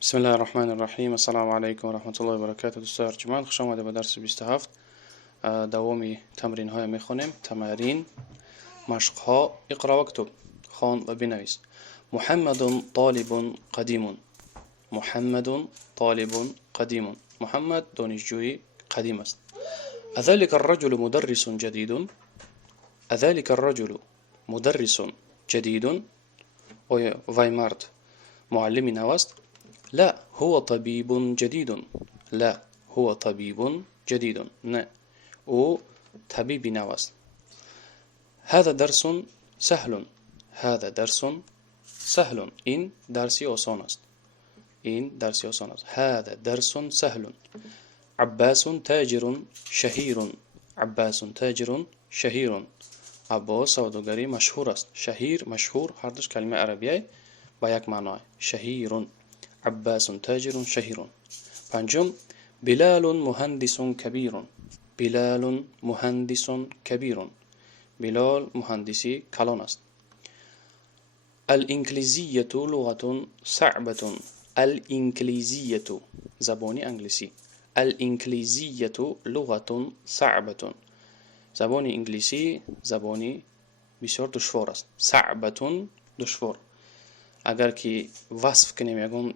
بسم الله الرحمن الرحیم. السلام علیکم و رحمت الله و برکاته. دوستان ارجمند، خوش آمده به درس 27. دوامی تمرین های میخونیم. تمارین، مشق ها. اقرا واکتب، خوان و بنویس. محمد طالب قدیم. محمد طالب قدیم. محمد دانشجوی قدیم است. اذلك الرجل مدرس جدید؟ اذلك الرجل مدرس جدید؟ آیا وی مرد معلمی نو است؟ لا هو طبيب جديد. لا هو طبيب جديد. نه، او طبيب نو است. هذا درس سهل. هذا درس سهل. این درسی آسان است. این درسی آسان است. هذا درس سهل. عباس تاجر شهیر. عباس تاجر شهیر. عباس سوداگری مشهور است. شهیر، مشهور، هر دوش کلمه عربیه با یک معنای. شهیر. عباس تاجر شهیر. پنجم، بلال مهندس كبير. بلال مهندس كبير. بلال مهندسی کلان است. الانگلیزیة لغة صعبة. الانگلیزیة، زبان انگلیسی. الانگلیزیة لغة صعبة. زبان انگلیسی زبانی بسیار دشوار است. صعبة، دشوار. اگر که وصف کنیم یگون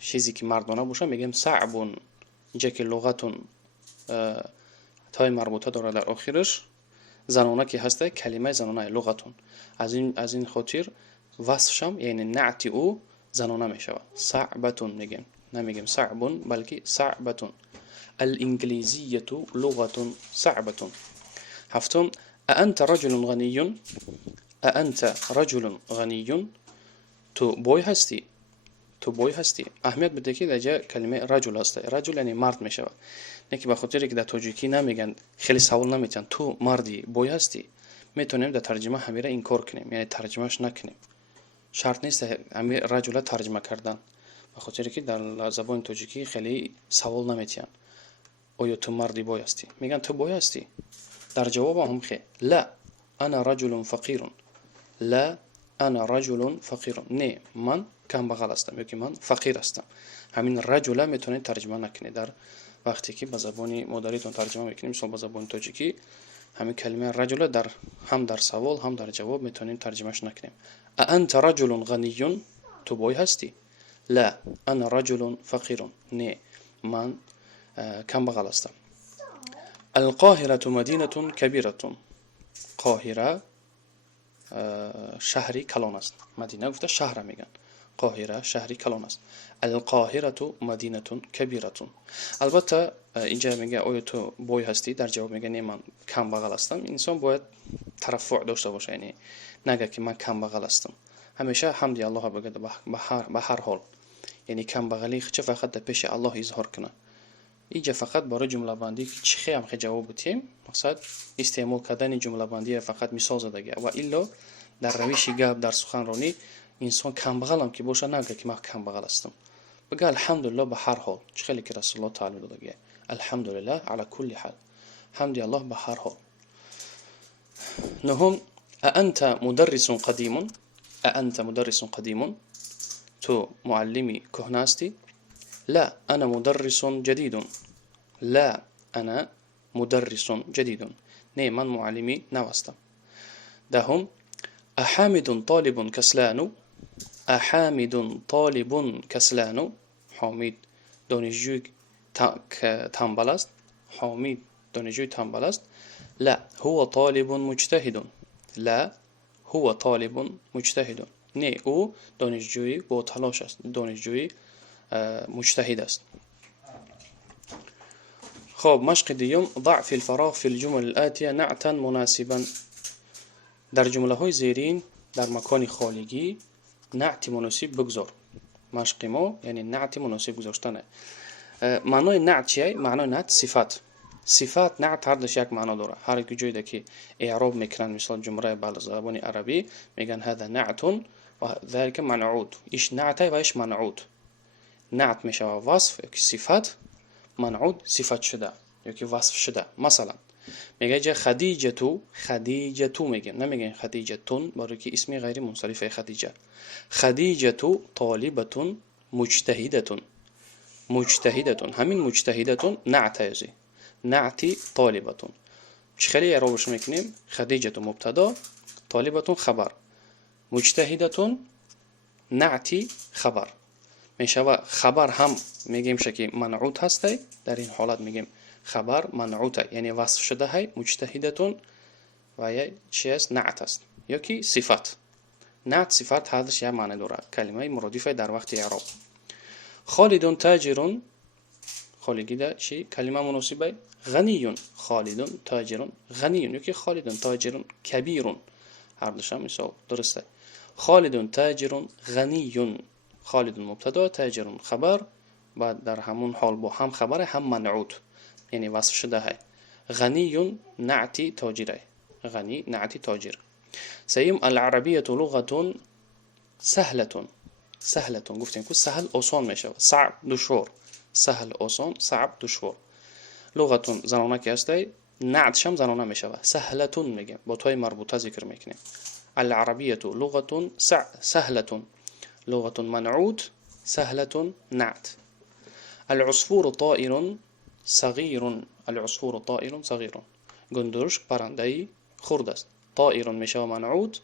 چیزی که مردانه باشه میگیم صعبون. اینجا که لغتون تای مربوطه داره در آخرش، زنانه که هسته کلمه زنانه لغتون. از این خاطر وصفشم یعنی نعت او زنانه میشود. صعبتون میگیم، نمیگیم صعبون بلکه صعبتون. الانگلیزیة لغة صعبة. هفتم، أأنت رجل غنی؟ أأنت رجل غنی؟ تو بوی هستی؟ تو بوی هستی. اهمیت بده که در کلمه رجل هسته. رجل یعنی مرد می شود. نه که به خاطر که در تاجیکی نمیگن، خیلی سوال نمیتن تو مردی بوی هستی، میتونیم در ترجمه همیره این کار کنیم، یعنی ترجمهش نکنیم. شرط نیست همین رجل ترجمه کردن، به خاطر که در زبان تاجیکی خیلی سوال نمیتن آیا تو مردی بوی هستی، میگن تو بوی هستی. در جواب هم خیلی لا انا رجل فقیر. لا انا رجل فقیر. نه، من کم بغل هستم یا که من فقیر هستم. همین رجل میتونید ترجمه نکنید در وقتی که به زبان مادریتون ترجمه میکنیم. مثلا به زبان تاجیکی همین کلمه رجل در هم در سوال هم در جواب میتونیم ترجمهش نکنیم. انت رجل غنی؟ تو بوی هستی. لا انا رجل فقیر. نه، من کم بغل هستم. القاهرة مدینة کبیرة. قاهره شهری کلان است. مدینه گفته شهر میگن، قاهره شهری کلان است. القاهرة مدینة کبیرة. البته اینجا میگه آیا تو بوی هستی، در جواب میگه نه من کم بغل هستم. انسان باید ترفع داشته باشه، یعنی نگه که من کم بغل هستم. همیشه حمدی الله بگه به هر حال، یعنی کم بغلی چه فقط در پیش الله اظهار کنه. اینجا فقط برای جمله بندی که چی هم که جواب بدیم، مقصد استعمال کردن جمله بندی فقط مثال زده و الا در روش گپ در سخنرانی انسان کم بغل هم که باشه نگه که من کم بغل هستم، بگه الحمدلله به هر حال. چه خیلی که رسول الله تعالی داده الحمدلله علی کل حال، حمد الله به هر حال. نهم، أأنت مدرس قدیم؟ أأنت مدرس قدیم؟ تو معلمی کهنه هستی؟ لا أنا مدرس جديد. لا أنا مدرس جديد. نه، من معلمی نو هستم. دهم، أحامد طالب کسلان؟ أحامد طالب کسلان؟ حامد دانشجوی تنبل است. حامد دانشجوی تنبل است. لا هو طالب مجتهد. لا هو طالب مجتهد. نه، او دانشجوی با تلاش است، دانشجوی مجتهد است. خب، مشق دیوم، ضع في الفراغ في الجمل الآتية نعتا مناسبا. در جمله های زیرین در مکان خالیگی نعت مناسب بگذار. مشق ما یعنی نعت مناسب گذاشتنه. معنای نعت چیه؟ معنای نعت صفت. صفت نعت هر دوش یک معنا داره. هر یک جایی که اعراب میکنن، مثلا جمله به زبان عربی میگن هذا نعت و ذلك منعوت. ایش نعته و ایش منعوت. نعت میشه وصف یا صفت، منعوت صفت شده یا که وصف شده. مثلا میگه جا خدیجه میگیم، نمیگیم خدیجتون، برای که اسمی غیر منصرفه خدیجه. خدیجه طالبتون مجتهدة مجتهدة. همین مجتهدة نعت هذه نعت طالبة. خیلی اعرابش میکنیم خدیجة مبتدا طالبة خبر مجتهدة نعت خبر میشه. خبر هم میگیم که منعوت هسته، در این حالت میگیم خبر منعوته یعنی وصف شده های مجتهدة و یا چی است نعت است یا کی صفت. نعت صفت هستش یا معنی داره کلمه مرادفه در وقت اعراب. خالد تاجر خالگی ده چی کلمه مناسبه غنی. خالد تاجر غنی یا کی خالد تاجر کبیر هر دوش هم مثال درسته. خالد تاجر غنی. خالد مبتدا تاجر خبر بعد در همون حال با هم خبر هم منعوت یعنی وصف شده های. غنی نعت تاجره غنی نعت تاجر. سیم العربیه لغة سهلة. سهلة گفتیم که سهل آسان میشه صعب دشوار. سهل آسان صعب دشوار. لغة زنانه که هسته نعتش هم زنانه میشه سهلة میگیم با تای مربوطه ذکر میکنیم. العربیه لغة سهلة لغة منعوت سهلة نعت. العصفور طائر صغير. العصفور طائر صغير گندرش پرنده خرد است. طائر میشه منعوت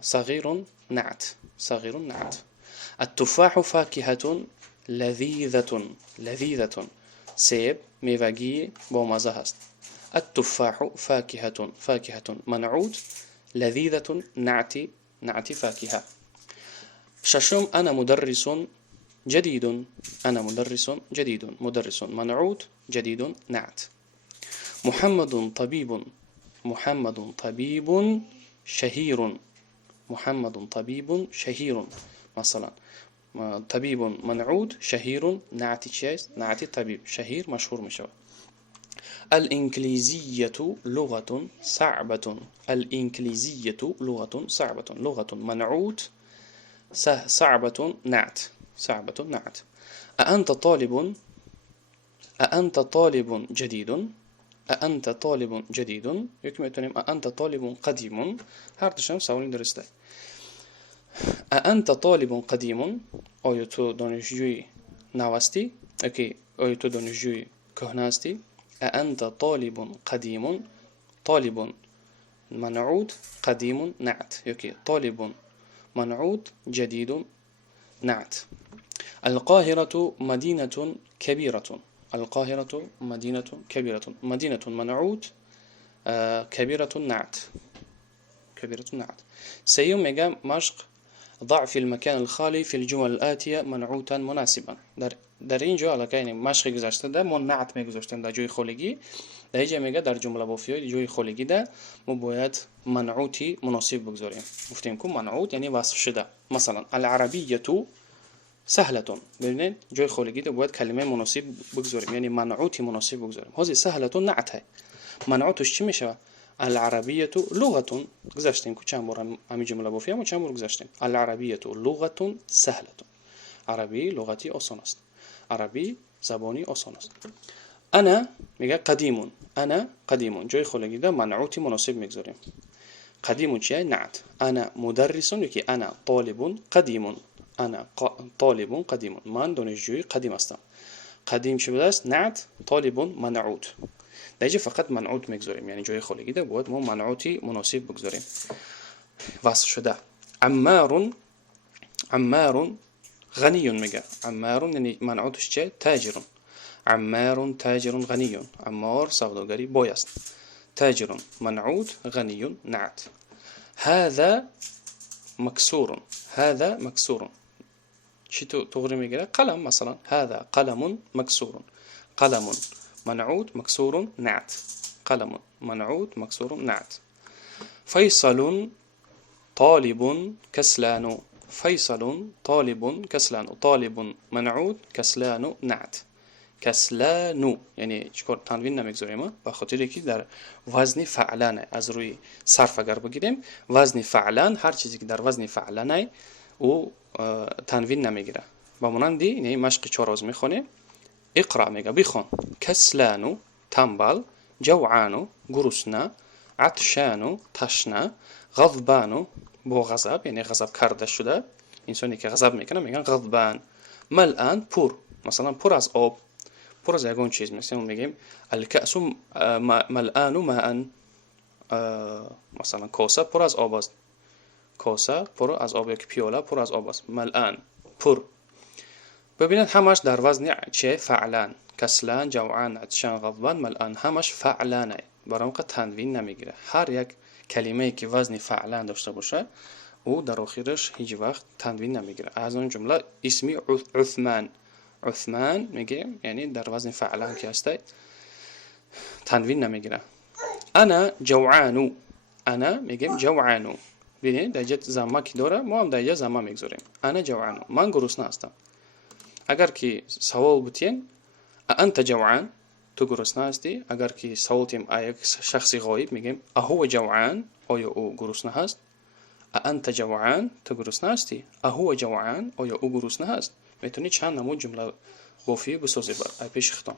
صغير نعت صغير نعت. التفاح فاكهة لذيذة. لذيذة سیب میوگی با مزه است. التفاح فاكهة فاكهة منعوت لذيذة نعت نعت فاكهة. ششم أنا مدرس جديد. أنا مدرس جديد مدرس منعوت جديد نعت. محمد طبيب. محمد طبيب شهير. محمد طبيب شهير مثلا طبيب منعوت شهير نعت چیست نعت طبيب شهير مشهور میشه. الإنجليزية لغة صعبة. الإنجليزية لغة صعبة لغة منعوت صعبة نعت صعبة نعت. أأنت طالب. أأنت طالب جديد. أأنت طالب جديد یک میتونیم أأنت طالب قديم هر دوشم سوالی درسته. أأنت طالب قديم آیا تو دانشجوی نو هستی اوکی آیا تو دانشجوی کهنه هستی. أأنت طالب قديم طالب منعوت قديم نعت اوکی طالب منعوت جديد نعت. القاهرة مدينة كبيرة. القاهرة مدينة كبيرة مدينة منعوت كبيرة نعت كبيرة نعت. سيوم میگم مشق ضع في المكان الخالي في الجمل الآتية منعوتا مناسبا. در اینجا علاقه یعنی مشق گذاشته ده ما نعت میگذاشتیم در جای خالگی. در اینجا میگه در جمله بافیه جای خالگی ده ما باید منعوتی مناسب بگذاریم. گفتیم که منعوت یعنی وصف شده. مثلا العربیه سهلة ببینید جای خالگی ده باید کلمه مناسب بگذاریم یعنی منعوتی مناسب بگذاریم. هذه سهلة نعت های منعوتش چی میشه. العربیه لغة گذاشتیم که چند بار همین جمله بافیه ما چند بار گذاشتیم. العربیه لغة سهلة عربی لغتی آسان است. عربی زبانی آسان است. انا میگه قدیم. انا قدیم جای خالگی ده منعوتی مناسب میگذاریم. قدیم چیه نعت. انا مدرس یکی انا طالب قدیم. انا طالب قدیم من دانشجوی قدیم هستم. قدیم چی بوده است نعت طالب منعوت. در اینجا فقط منعوت میگذاریم یعنی جای خالگی ده باید ما منعوتی مناسب بگذاریم وصف شده. عمار عمار غنی میگه. عمار یعنی منعوتش چیه تاجر. عمار تاجر غنی. عمار سوداگری بوی است. تاجر منعوت غنی نعت. هذا مكسور. هذا مكسور چی تغری میگیره قلم مثلا هذا قلم مكسور. قلم منعوت مكسور نعت. قلم منعوت مكسور نعت. فيصل طالب كسلان. فيصل طالب كسلان. طالب منعوت كسلان نعت. کسلانو یعنی چیکار تنوین نمیگذاریم به خاطر که در وزن فعلانه از روی صرف اگر بگیریم وزن فعلان هر چیزی که در وزن فعلانه او تنوین نمیگیره. با مانند یعنی مشق 4 روز میخونه. اقرا میگه بخون. کسلانو تنبل. جوعانو گرسنه. عطشانو تشنه. غضبانو با غضب یعنی غضب کرده شده. انسانی که غضب میکنه میگن غضبان. ملآن پر، مثلا پر از آب، پر از یگون چیز. مثلا میگیم الکأس ملآن ماء، مثلا کاسه پر از آب است، کاسه پر از آب، یک پیاله پر از آب است. ملآن پر. ببینید همش در وزن چه؟ فعلان. کسلان، جوعان، عطشان، غضبان، ملآن، همش فعلانه، برای اون تنوین نمیگیره. هر یک کلمه که وزن فعلان داشته باشه او در آخرش هیچ وقت تنوین نمیگیره. از اون جمله اسمی عثمان، عثمان میگیم یعنی در وزن فعلان که هسته تنوین نمیگیره. انا جوعانو، انا میگیم جوعانو. ببینید در جت زمان که داره ما هم در جت زمان میگذاریم. انا جوعانو، من گرسنه هستم. اگر که سوال بتین انت جوعان، تو گرسنه هستی. اگر که سوال تیم یک شخصی غایب میگیم اهو جوعان، آیا او گرسنه هست؟ انت جوعان، تو گرسنه هستی. اهو جوعان، آیا او گرسنه هست؟ میتونی چند نمود جمله گفتی بسازی بر پیش خودت.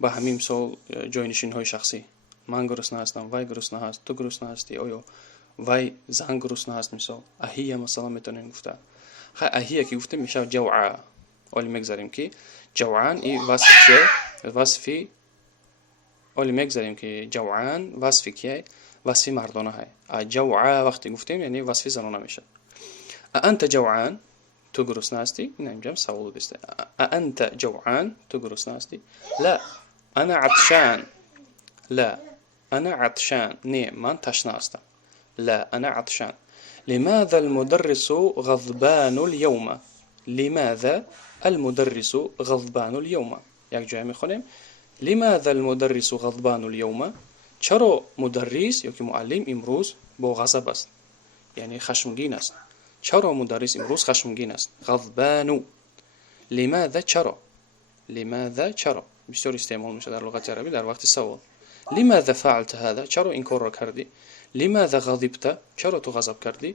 با همین مثال جاینشین های شخصی، من گرسنه هستم، وای گرسنه هست، تو گرسنه هستی، آیا وای زن گرسنه هست. مثال اهیه مثلا میتونیم گفته. اهیه که گفته میشه جوعا، ولی میگذاریم که جوعان ای وصف چه؟ وصفی، ولی میگذاریم که جوعان وصفی که وصفی مردانه های. جوعا وقتی گفتیم یعنی وصفی زنانه میشه. انت جوعان، تو گرسنه هستی؟ این اینجا سوال بسته. انت جوعان، تو گرسنه هستی؟ لا انا عطشان، لا انا عطشان، نه من تشنه هستم. لا انا عطشان. لماذا المدرس غضبان اليوم؟ لماذا المدرس غضبان اليوم؟ یک جای میخونیم لماذا المدرس غضبان اليوم؟ چرا مدرس یا که معلم امروز با غضب است، یعنی خشمگین است. چرا مدرس امروز خشمگین است؟ غضبان. لماذا چرا؟ لماذا چرا بسیار استعمال میشه در لغت عربی در وقت سوال. لماذا فعلت هذا؟ چرا این کار را کردی؟ لماذا غضبت؟ چرا تو غضب کردی؟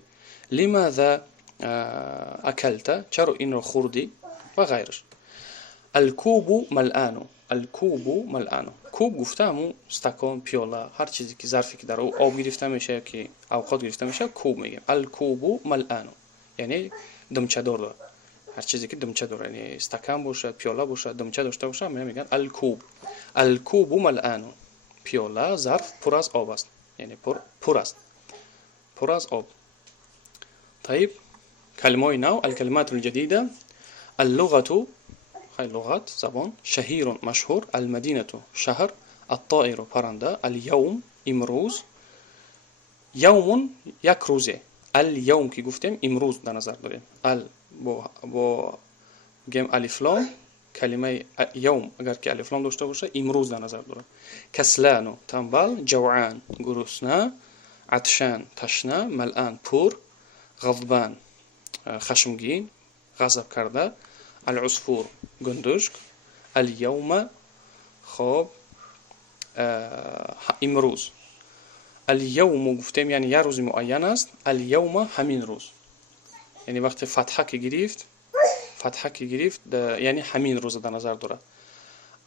لماذا اکلت؟ چرا این را خوردی؟ و غیرش. الکوب ملآن، الکوب ملآن. کوب گفتم استکان، پیاله، هر چیزی که ظرفی که در او آب گرفته میشه که اوقات گرفته میشه کوب میگیم. الکوب ملآن یعنی دمچه دار، هر چیزی که دمچه داره، یعنی استکان باشه، پیاله باشه، دمچه داشته باشه میگن الکوب. الکوب ملآن، پیاله، ظرف پر از آب است، یعنی پر است، پر از آب. طيب كلمة نو الكلمات الجديدة. اللغة، هاي لغات زبان. شهير مشهور. المدينة شهر. الطائر پرنده. اليوم امروز. يوم یک روزه. اليوم که گفتیم امروز در نظر داریم. با گیم الف لام کلمه یوم اگر که الف لام داشته باشه امروز در نظر داره. کسلان تنبل. جوعان گرسنه. عطشان تشنه. ملآن پر. غضبان خشمگین، غضب کرده. العصفور گندشک. اليوم خب امروز. اليوم گفتیم یعنی یه روز معین است. اليوم همین روز، یعنی وقتی فتحه که گرفت یعنی همین روز در نظر داره.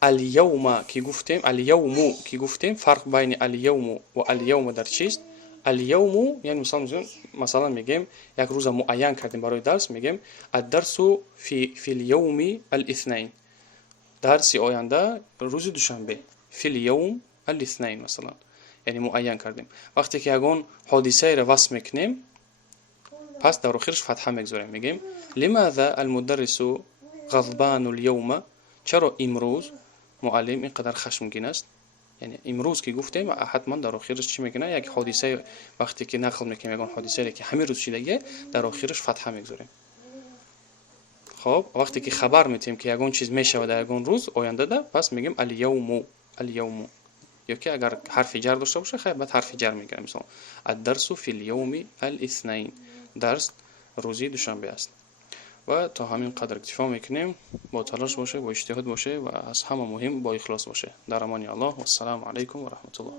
اليوم که گفتیم، اليوم که گفتیم فرق بین اليوم و اليوم در چیست؟ اليوم یعنی مثلا میگیم یک روز معین کردیم برای درس، میگیم الدرس فی اليوم الاثنين، درس آینده روز دوشنبه. فی اليوم الاثنين مثلا یعنی معین کردیم. وقتی که یگان حادثه را وصف میکنیم پس در آخرش فتحه میگذاریم، میگیم لماذا المدرس غضبان اليوم؟ چرا امروز معلم اینقدر خشمگین است؟ یعنی امروز که گفتیم حتما در آخرش چی میکنه؟ یک حادثه وقتی که نقل میکنیم یگان حادثه که همین روز شده در آخرش فتحه میگذاریم. خب وقتی که خبر میتیم که یگان چیز میشه در یگان روز آینده ده پس میگیم اليوم. اليوم یا که اگر حرف جر داشته باشه خیلی بعد حرف جر میگیریم. مثلا الدرس فی اليوم الاثنين، درس روزی دوشنبه است. و تا همین قدر اکتفا میکنیم. با تلاش باشه، با اجتهاد باشه و از همه مهم با اخلاص باشه. در امان الله و السلام علیکم و رحمت الله.